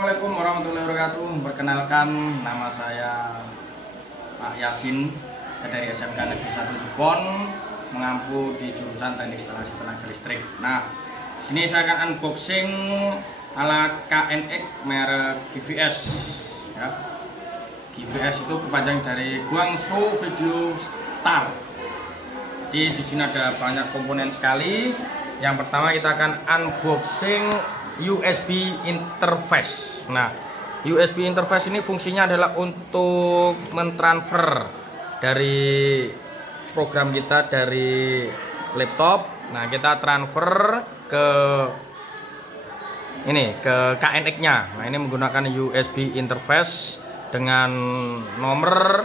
Assalamualaikum warahmatullahi wabarakatuh. Perkenalkan, nama saya Pak Yasin dari SMK Negeri 1 Jepon, mengampu di jurusan Teknik Instalasi Tenaga Listrik. Nah, sini saya akan unboxing alat KNX merek GVS. Ya. GVS itu kepanjangan dari Guangzhou Video Star. Jadi di sini ada banyak komponen sekali. Yang pertama kita akan unboxing USB interface. Nah, USB interface ini fungsinya adalah untuk mentransfer dari program kita dari laptop. Nah, kita transfer ke KNX-nya. Nah, ini menggunakan USB interface dengan nomor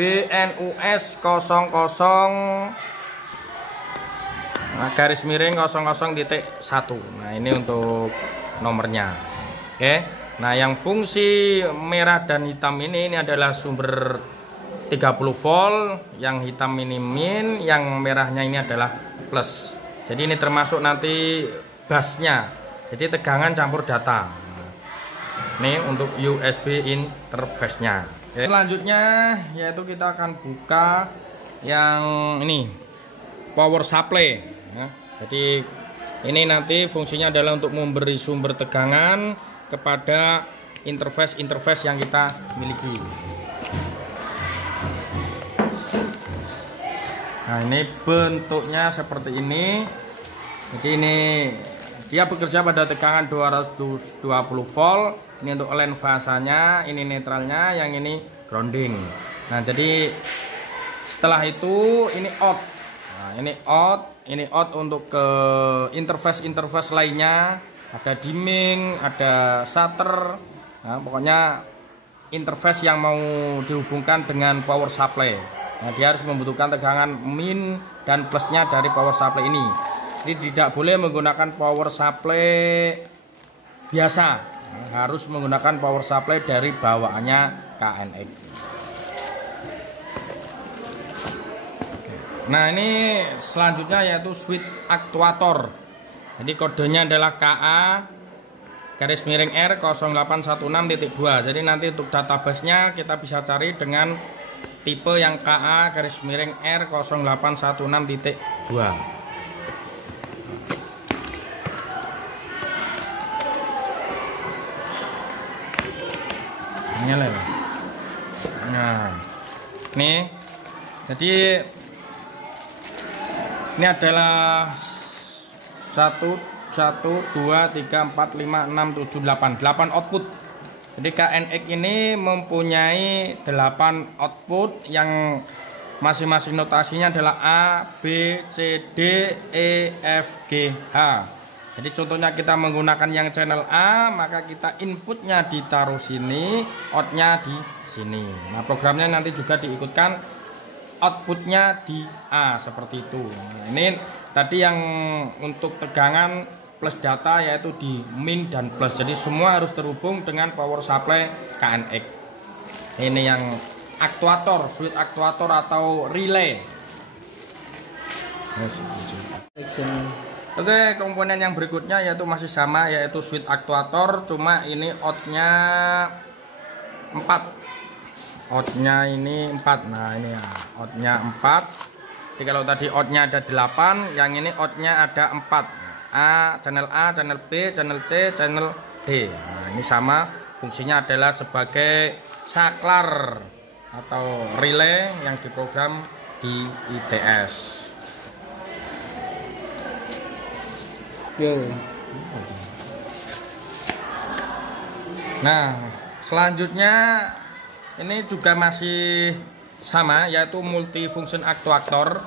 BNUS 00 garis miring 00.1. Nah, ini untuk nomornya. Oke. Nah, yang fungsi merah dan hitam ini adalah sumber 30 volt, yang hitam ini min, yang merahnya ini adalah plus. Jadi ini termasuk nanti busnya. Jadi tegangan campur data. Ini untuk USB interface-nya. Oke. Selanjutnya yaitu kita akan buka yang ini, power supply. Ya, jadi ini nanti fungsinya adalah untuk memberi sumber tegangan kepada interface yang kita miliki. Nah, ini bentuknya seperti ini. Jadi ini dia bekerja pada tegangan 220 volt. Ini untuk line fasanya, ini netralnya, yang ini grounding. Nah, jadi setelah itu ini out. Nah, ini out untuk ke interface lainnya, ada dimming, ada shutter. Nah, pokoknya interface yang mau dihubungkan dengan power supply. Nah, dia harus membutuhkan tegangan min dan plusnya dari power supply ini. Jadi tidak boleh menggunakan power supply biasa. Nah, harus menggunakan power supply dari bawaannya KNX. Nah, ini selanjutnya yaitu switch aktuator. Jadi kodenya adalah KA garis miring R 0816.2. Jadi nanti untuk database-nya kita bisa cari dengan tipe yang KA garis miring R 0816.2. Nah, ini jadi ini adalah 1, 2, 3, 4, 5, 6, 7, 8 output. Jadi KNX ini mempunyai 8 output yang masing-masing notasinya adalah A, B, C, D, E, F, G, H. Jadi contohnya kita menggunakan yang channel A, maka kita inputnya ditaruh sini, outnya di sini. Nah, programnya nanti juga diikutkan outputnya di A seperti itu. Nah, ini tadi yang untuk tegangan plus data yaitu di min dan plus. Jadi semua harus terhubung dengan power supply KNX. Ini yang aktuator, switch aktuator atau relay. Oke, komponen yang berikutnya yaitu masih sama, yaitu switch aktuator, cuma ini outnya 4. Outnya ini 4. Nah, ini ya, outnya 4. Jadi kalau tadi outnya ada 8, yang ini outnya ada 4. Channel A, channel B, channel C, channel D. Nah, ini sama, fungsinya adalah sebagai saklar atau relay yang diprogram di ITS. Nah, selanjutnya ini juga masih sama, yaitu multifunction aktuator.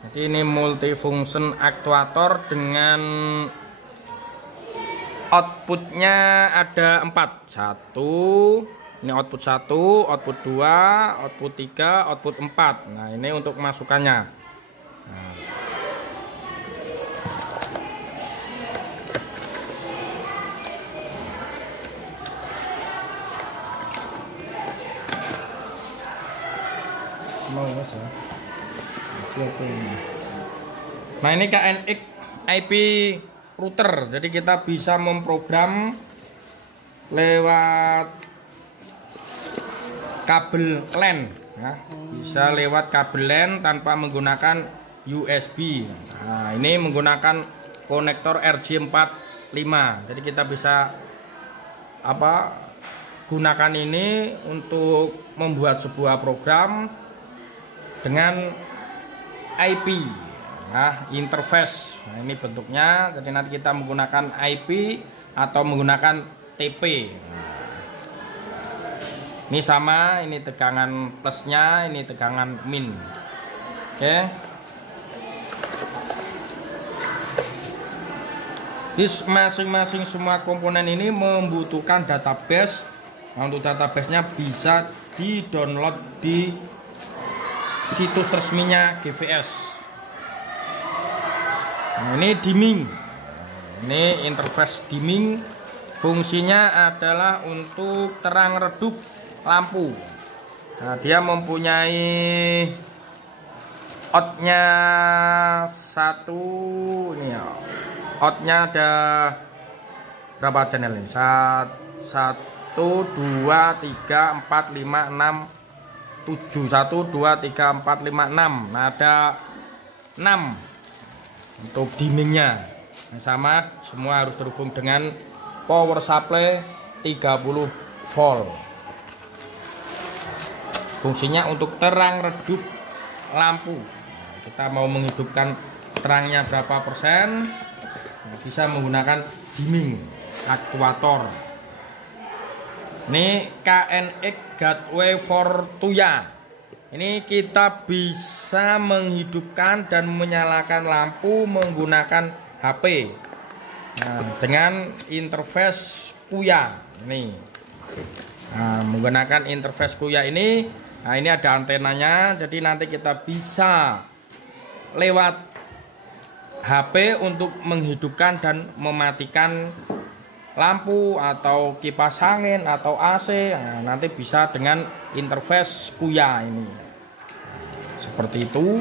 Jadi ini multifunction aktuator dengan outputnya ada 4. 1, ini output 1, output 2, output 3, output 4. Nah, ini untuk masukannya. Nah. Nah, ini KNX IP router. Jadi kita bisa memprogram lewat kabel LAN ya. Bisa lewat kabel LAN tanpa menggunakan USB. Nah, ini menggunakan konektor RJ45. Jadi kita bisa gunakan ini untuk membuat sebuah program dengan IP ya, interface. Nah, ini bentuknya. Jadi nanti kita menggunakan IP atau menggunakan TP. Ini sama, ini tegangan plusnya, ini tegangan min. Oke. Di masing-masing semua komponen ini membutuhkan database. Nah, untuk databasenya bisa di-download di situs resminya GVS. Nah, ini dimming. Ini interface dimming. Fungsinya adalah untuk terang redup lampu. Nah, dia mempunyai outnya satu ini ya. Outnya ada berapa channel ini? 1, 2, 3, 4, 5, 6, 7. 1, 2, 3, 4, 5, 6. Nah, ada 6 untuk dimmingnya. Nah, sama semua harus terhubung dengan power supply 30 volt. Fungsinya untuk terang redup lampu. Kita mau menghidupkan terangnya berapa persen, bisa menggunakan dimming aktuator. Ini KNX Gateway for Tuya. Ini kita bisa menghidupkan dan menyalakan lampu menggunakan HP. Nah, dengan interface Kuya ini. Nah, menggunakan interface Kuya ini, nah ini ada antenanya. Jadi nanti kita bisa lewat HP untuk menghidupkan dan mematikan lampu atau kipas angin atau AC. Nah, nanti bisa dengan interface Kuya ini. Seperti itu.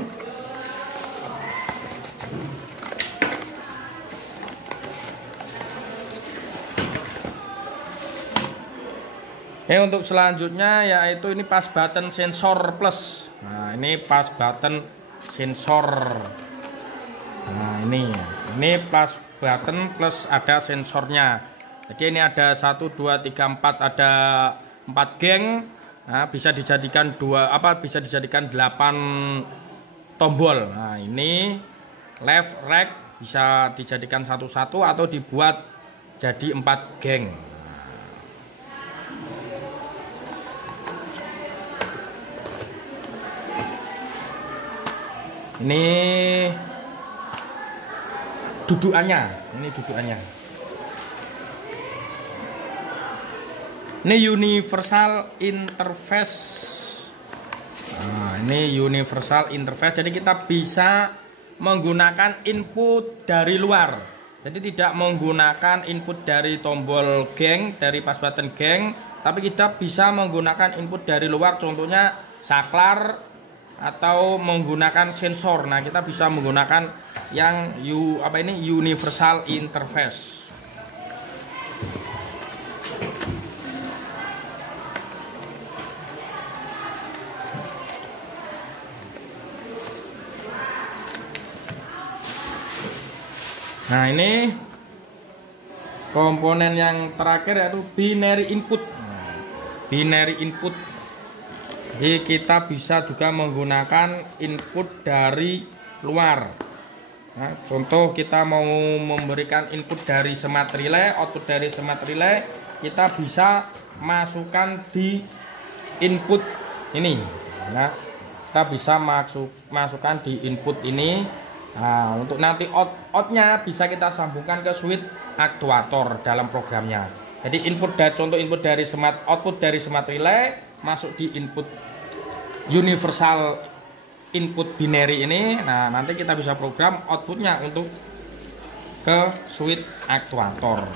Untuk selanjutnya yaitu ini pas button sensor plus. Nah, ini pas button sensor. Nah, ini pas button plus ada sensornya. Jadi ini ada 1, 2, 3, 4, ada 4 geng. Nah, bisa dijadikan bisa dijadikan 8 tombol. Nah, ini left right bisa dijadikan satu-satu atau dibuat jadi 4 geng. Ini dudukannya, ini universal interface. Nah, ini universal interface. Jadi kita bisa menggunakan input dari luar. Jadi tidak menggunakan input dari tombol geng, dari pas button geng, tapi kita bisa menggunakan input dari luar. Contohnya saklar atau menggunakan sensor. Nah, kita bisa menggunakan yang universal interface. Nah, ini komponen yang terakhir yaitu binary input. Binary input. Jadi kita bisa juga menggunakan input dari luar. Nah, contoh kita mau memberikan input dari smart relay, output dari smart relay, kita bisa masukkan di input ini. Nah, kita bisa masukkan di input ini. Nah, untuk nanti outnya bisa kita sambungkan ke switch aktuator dalam programnya. Jadi output dari smart relay masuk di input universal input binary ini. Nah, nanti kita bisa program outputnya untuk ke switch aktuator.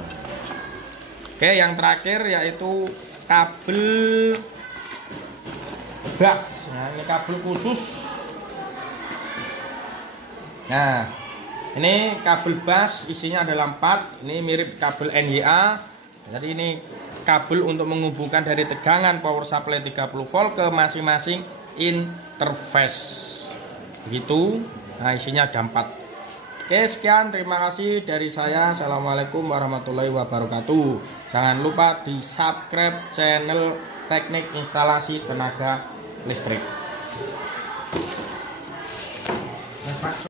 Oke, yang terakhir yaitu kabel bus. Nah, ini kabel khusus. Nah, ini kabel bus isinya adalah 4. Ini mirip kabel NYA. Jadi ini kabel untuk menghubungkan dari tegangan power supply 30 volt ke masing-masing interface. Begitu. Nah, isinya ada 4. Oke, sekian, terima kasih dari saya. Assalamualaikum warahmatullahi wabarakatuh. Jangan lupa di subscribe channel teknik instalasi tenaga listrik.